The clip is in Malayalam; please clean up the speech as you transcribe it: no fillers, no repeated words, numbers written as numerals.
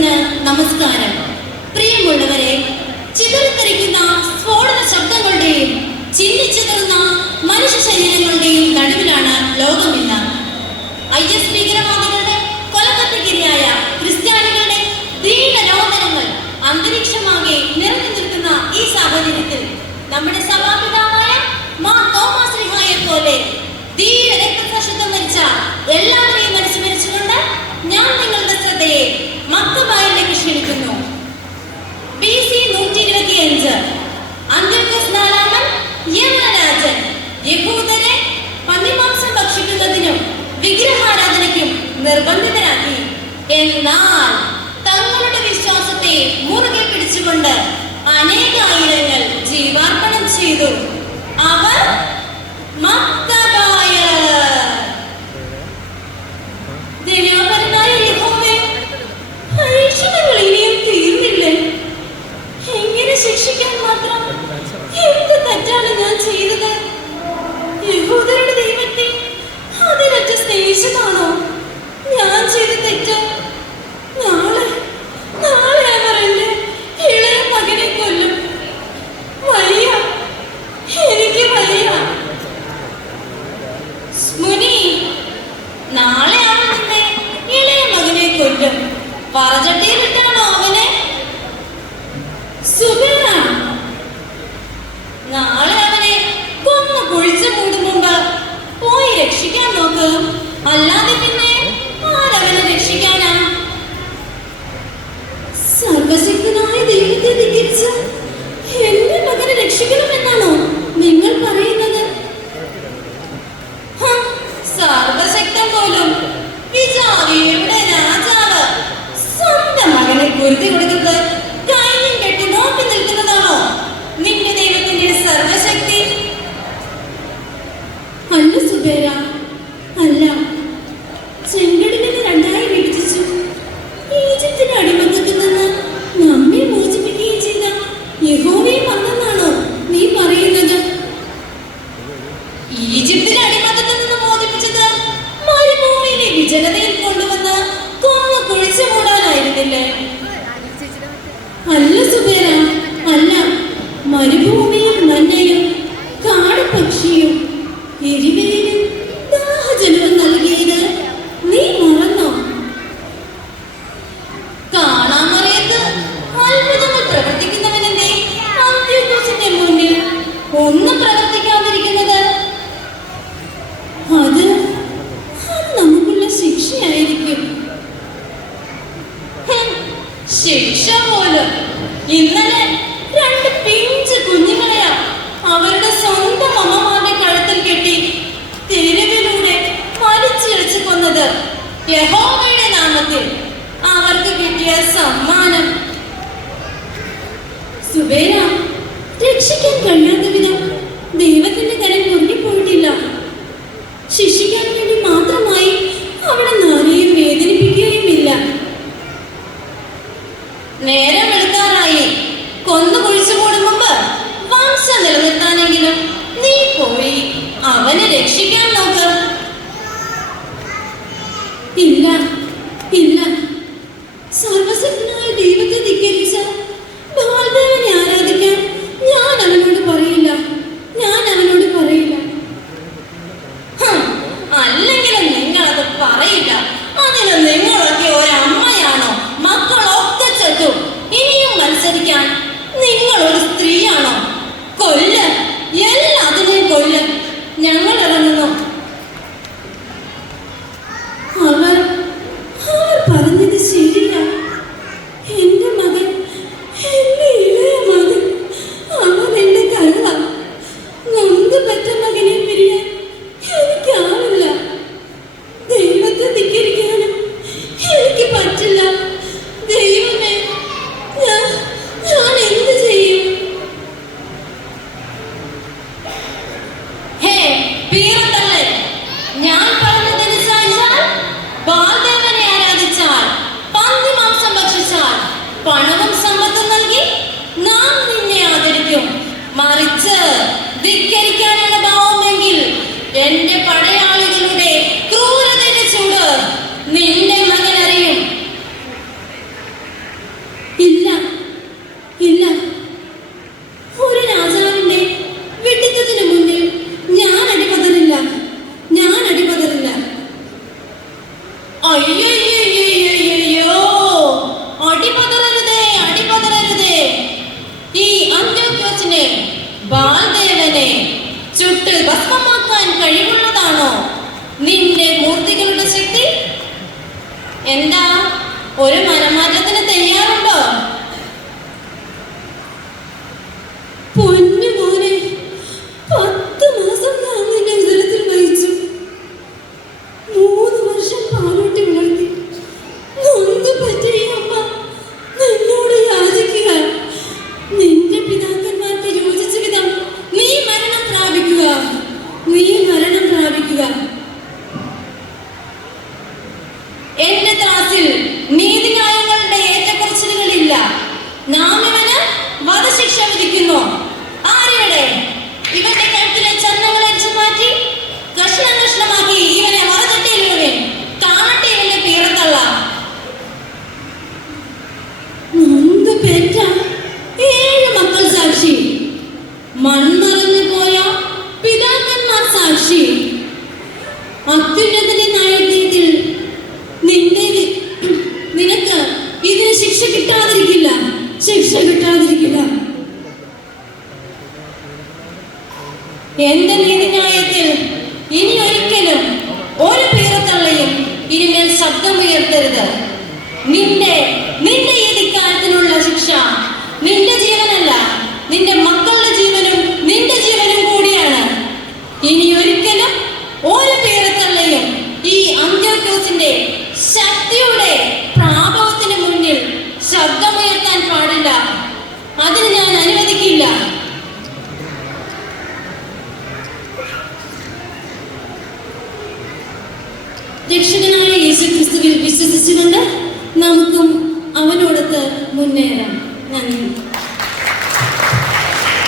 കുടുംബത്തിന് നമസ്കാരം. പ്രിയമുള്ളവരെ, ചിതറിത്തെറിക്കുന്ന സ്ഫോടന ശബ്ദങ്ങളുടെയും ചിന്നിച്ചിതറുന്ന മനുഷ്യ ശരീരങ്ങളുടെയും നടുവിലാണ് ലോകമില്ല. IS ഭീകരവാദികളുടെ കൊലക്കത്തിക്കിരയായ ക്രിസ്ത്യാനികളുടെ ദീനരോദനങ്ങൾ അന്തരീക്ഷമാകെ നിറഞ്ഞു നിൽക്കുന്ന ഈ സാഹചര്യത്തിൽ നമ്മുടെ സഭാപിതാവായ മാർ തോമസ് ശ്ലീഹായെ പോലെ ധീര രക്തസാക്ഷിത്വം വരിച്ച എല്ലാവരെയും അനുസ്മരിച്ചുകൊണ്ട് ഞാൻ നിങ്ങളുടെ ശ്രദ്ധയെ മക്തബായിലേക്ക് ക്ഷണിക്കുന്നു. BC 125 അന്ത്യോക്യസ് നാലാമൻ യവനരാജൻ യഹൂദരെ പന്നിമാംസം ഭക്ഷിക്കുന്നതിനും വിഗ്രഹാരാധനയ്ക്കും നിർബന്ധിതരാക്കി. എന്നാൽ തങ്ങളുടെ വിശ്വാസത്തെ മുറുകെ പിടിച്ചുകൊണ്ട് അനേകായിരങ്ങൾ ജീവാർപ്പണം ചെയ്തു. അവർ ശിക്ഷിക്കാൻ മാത്രം എന്ത് തെറ്റാണ് ഞാൻ ചെയ്തത്? യഹൂദരുടെ ദൈവത്തെ അതിനൊക്കെ സ്നേഹിച്ചതാണോ ഞാൻ ചെയ്ത തെറ്റ്? നാളെ അവർ എന്റെ ഇളയ മകനെ കൊല്ലും. വയ്യ, എനിക്ക് വയ്യ. മുനി, നാളെ അവൻ നിന്റെ ഇളയ മകനെ കൊല്ലും. പറചട്ടിയിലിട്ടാണോ അവനെ? നാളെ അവനെ കൊന്നു കുഴിച്ചു മൂടും മുമ്പ് പോയി രക്ഷിക്കാൻ നോക്ക്. അല്ലാതെ പിന്നെ ആരവനെ രക്ഷിക്കാനാ? സർവശക്തനായ ദൈവത്തെ ധിക്കരിച്ച എന്റെ മകനെ രക്ഷിക്കണമെന്നാണോ നിങ്ങൾ പറയുന്നത്? സർവശക്തൻ പോലും വിജാതിയുടെ രാജാവ് സ്വന്തം മകനെ കുരുതി കൊടുക്കുന്നത് കൈയും കെട്ടി നോക്കി നിൽക്കുന്നതാണോ നിന്റെ ദൈവത്തിന്റെ സർവശക്തി? അല്ല സുബേര, അല്ല. ചെങ്കടലിനെ രണ്ടായി വിഭജിച്ചു ഈജിപ്തിന്റെ അടിമത്തത്തിൽ നിന്ന് നമ്മെ മോചിപ്പിക്കുകയും ചെയ്ത യഹോവയെ മറന്നെന്നാണോ നീ പറയുന്നത്? ഈജിപ്തിന്റെ അടിമത്തത്തിൽ നിന്ന് മോചിപ്പിച്ചത് മരുഭൂമിയിലെ വിജനതയിൽ കൊണ്ടുവന്ന് കൊന്നു കുഴിച്ചു മൂടാനായിരുന്നില്ലേ? അല്ല സുബേര, അല്ല. മരുഭൂമിയും മഞ്ഞയും കാടുപക്ഷിയും എരിവേലും ദാഹജലവും നൽകിയത് നീ മറന്നോ? കാണാമറിയത്ത് അത്ഭുതങ്ങൾ പ്രവർത്തിക്കുന്നവനെന്റെ അന്ത്യോക്യസിന്റെ മുന്നിൽ ഒന്നും പ്രവർത്തിക്കാതിരിക്കുന്നത്? അത് നമുക്കുള്ള ശിക്ഷയായിരിക്കും. ശിക്ഷ പോലും. ഇന്നലെ 2 പിഞ്ച് കുഞ്ഞുങ്ങളെയാ അവരുടെ സ്വന്തം അമ്മമാരുടെ കഴുത്തിൽ കെട്ടി തെരുവിലൂടെ വലിച്ചിഴച്ചു കൊന്നത്. യഹോവയുടെ നാമത്തിൽ അവർക്ക് കിട്ടിയ സമ്മാനം. സുബേര, രക്ഷിക്കാൻ കഴിയാത്ത വിധം ദൈവത്തിന്റെ കരം മുറിഞ്ഞുപോയിട്ടില്ല. ശിക്ഷിക്കാൻ വേണ്ടി മാത്രമായി അവിടെ നാരെയും വേദനിപ്പിക്കുകയുമില്ല. നേരം വെളുക്കാറായി. കൊന്നു കുഴിച്ചു മൂടും മുമ്പ് വംശം നിലനിർത്താനെങ്കിലും നീ പോയി അവനെ രക്ഷിക്കാൻ നോക്ക്. ഇല്ല, ഇല്ല. സർവശക്തനായ ദൈവത്തെ ധിക്കരിച്ച ബാൽദേവനെ ആരാധിക്കാൻ ഞാൻ അവനോട് പറയില്ല. അല്ലെങ്കിലും നിങ്ങളത് പറയില്ല. അതിന് നിങ്ങളൊക്കെ ഒരമ്മയാണോ? മക്കളൊക്കെ ചത്തും ഇനിയും മത്സരിക്കാൻ നിങ്ങൾ ഒരു സ്ത്രീയാണോ? കൊല്ല, എല്ലാത്തിനെയും കൊല്ല. ഞങ്ങൾ ഇറങ്ങുന്നു. അവർ പറഞ്ഞത് ശരിയ. എന്റെ മകൻ, എന്റെ ഇളയ മകൻ, അവൻ എന്റെ കള്ള. നൊന്ത് പെറ്റ മകനെ പിരിയാൻ എനിക്കാവില്ല. ദൈവത്തെ ധിക്കരിക്കാനും എനിക്ക് പറ്റില്ല. ദൈവമേ, ഞാൻ എന്ത് ചെയ്യും? ഹേ പീറത്തള്ളേ, ഞാൻ പറഞ്ഞതനുസരിച്ചാൽ, ബാൽദേവനെ ആരാധിച്ചാൽ, പന്നിമാംസം ഭക്ഷിച്ചാൽ, പണവും സമ്പത്തും നൽകി നാം നിന്നെ ആദരിക്കും. മറിച്ച് ധിക്കരിക്കാനുള്ള ഭാവമെങ്കിൽ എന്റെ പടയാളികളുടെ ക്രൂരതയുടെ ചൂട് നിന്റെ മകൻ അറിയും. ഒരു മനമാറ്റത്തിന് തയ്യാറുണ്ടോ? പൊന്നു മോനെ, 10 മാസം ഞാൻ നിന്നെ ഉദരത്തിൽ വഹിച്ചു, 3 വർഷം പാലൂട്ടി വളർത്തി. നൊന്തു പറ്റിയ അമ്മ നിന്നോട് യാചിക്കുക, നിന്റെ പിതാക്കന്മാർക്ക് യോജിച്ച വിധം നീ മരണം പ്രാപിക്കുക, നീ മരണം പ്രാപിക്കുക. എന്റെ ത്രാസിൽ നീതിന്യായങ്ങളുടെ ഏറ്റക്കുറച്ചിലുകളില്ല. നാം ഇവന് വധശിക്ഷ വിധിക്കുന്നു. ആരുടെ? ഇവന്റെ കഴുത്തിലെ ചർമ്മങ്ങൾ അടിച്ചു മാറ്റി കഷ്ണം കഷ്ണമാക്കി ഇവനെ മറതട്ടിയിലുവൻ കാണട്ടെ ഇവന്റെ പീറത്തള്ള. നൊന്ത് പെറ്റ 7 മക്കൾ സാക്ഷി, മൺമറഞ്ഞു പോയ പിതാക്കന്മാർ സാക്ഷി. അത്യുന്നതന്റെ ന്യായത്തിൽ നിനക്ക് ഇതിന് ശിക്ഷ കിട്ടാതിരിക്കില്ല, ശിക്ഷ കിട്ടാതിരിക്കില്ല. എന്റെ നീതിന്യായത്തിൽ ഇനി ഒരിക്കലും ഒരു പീറത്തള്ളയും ഇനിമേൽ ശബ്ദമുയർത്തരുത്. നിന്റെ ഈ ധിക്കാരത്തിനുള്ള ശിക്ഷ നിന്റെ ജീവനല്ല, നിന്റെ മക്കളുടെ ജീവനും നിന്റെ ജീവനും കൂടിയാണ്. ഇനി ഒരിക്കലും ഒരു പീറത്തള്ളയും ഈ അന്ത്യോക്യോസിന്റെ ശക്തിയുടെ പ്രാഭവത്തിന് മുന്നിൽ ശബ്ദമുയർത്താൻ പാടില്ല. അതിന് ഞാൻ അനുവദിക്കില്ല. രക്ഷകനായ യേശുക്രിസ്തുവിൽ വിശ്വസിച്ചുകൊണ്ട് നമുക്കും അവനോടൊത്ത് മുന്നേറാം. നന്ദി.